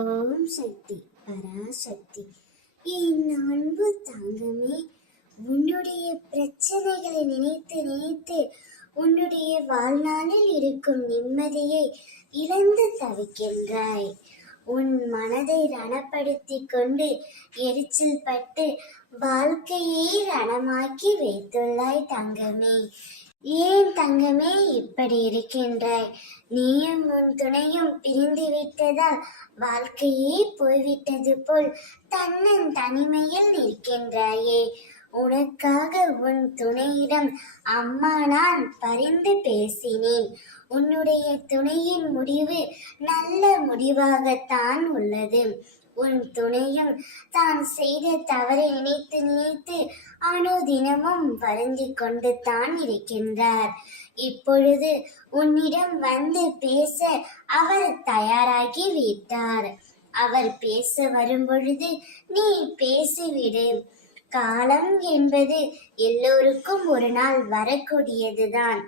ஓம் சக்தி பராசக்தி. என் அன்பு தங்கமே, உன்னுடைய பிரச்சனைகளை நினைத்து நினைத்து உன்னுடைய வாழ்நாளில் இருக்கும் நிம்மதியை இழந்து தவிக்கின்றாய். உன் மனதை ரணப்படுத்தி கொண்டு எரிச்சல் பட்டு வாழ்க்கையை ரணமாக்கி வைத்துள்ளாய் தங்கமே. ஏன் தங்கமே இப்படி இருக்கின்றாய்? நீயும் உன் துணையும் பிரிந்து விட்டதால் வாழ்க்கையே போய்விட்டது போல் தன்னன் தனிமையில் நிற்கின்றாயே. உனக்காக உன் துணையிடம் அம்மா நான் பரிந்து பேசினேன். உன்னுடைய துணையின் முடிவு நல்ல முடிவாகத்தான் உள்ளது. உன் துணையும் தான் செய்த தவறை நினைத்து நினைத்து அனுதினமும் வருந்தி கொண்டு தான் இருக்கின்றார். இப்பொழுது உன்னிடம் வந்து பேச அவர் தயாராகி விட்டார். அவர் பேச வரும்பொழுது நீ பேசிவிடு. காலம் என்பது எல்லோருக்கும் ஒரு நாள் வரக்கூடியதுதான்.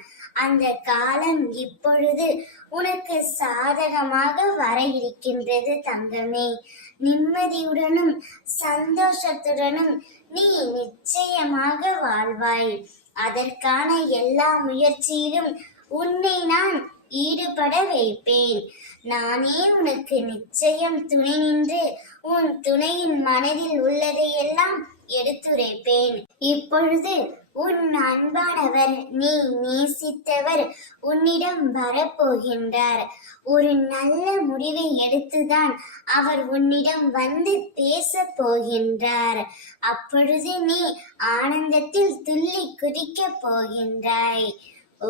அந்த காலம் இப்பொழுது உனக்கு சாதகமாக வர இருக்கின்றது தங்கமே. நிம்மதியுடனும் சந்தோஷத்துடனும் நீ நிச்சயமாக வாழ்வாய். அதற்கான எல்லா முயற்சியிலும் உன்னை நான் ஈடுபட வைப்பேன். நானே உனக்கு நிச்சயம் துணை நின்று உன் துணையின் மனதில் உள்ளதையெல்லாம் எடுத்துரைப்பேன். இப்பொழுது உன் அன்பானவர், நீ நேசித்தவர் உன்னிடம் வரப்போகின்றார். ஒரு நல்ல முடிவை எடுத்துதான் அவர் உன்னிடம் வந்து பேச போகின்றார். அப்பொழுது நீ ஆனந்தத்தில் துள்ளி குதிக்கப் போகின்றாய்.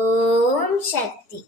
ஓம் சக்தி.